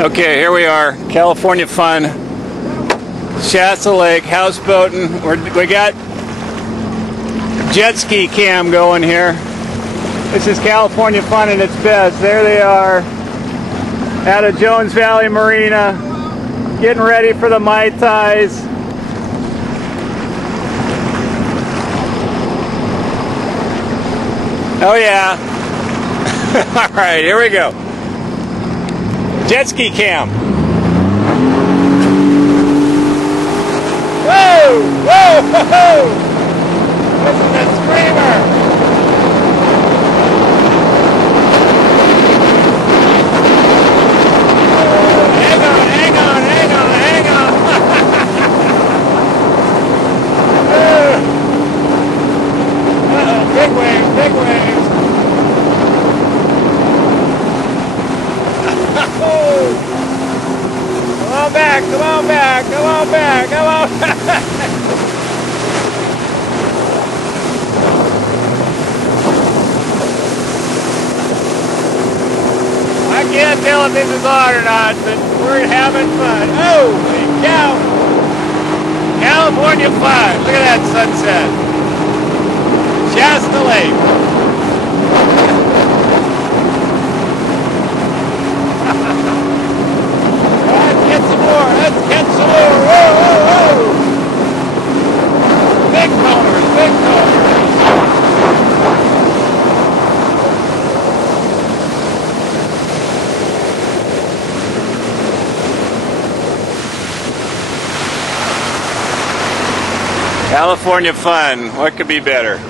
Okay, here we are, California fun, Shasta Lake, houseboating. We got Jetski cam going here. This is California fun at its best. There they are at a Jones Valley Marina, getting ready for the Mai Tais. Oh yeah. All right, here we go. Jetski cam. Whoa! Whoa! Whoa! Listen to that screamer! Hang on! Hang on! Hang on! Hang on! Uh-oh! Big waves! Big waves! Come on back, come on back, come on back, come on back. I can't tell if this is on or not, but we're having fun. Holy cow! California fun. Look at that sunset. Shasta Lake. Let's get some more. Whoa, whoa, whoa. Big colors, big colors. California fun. What could be better?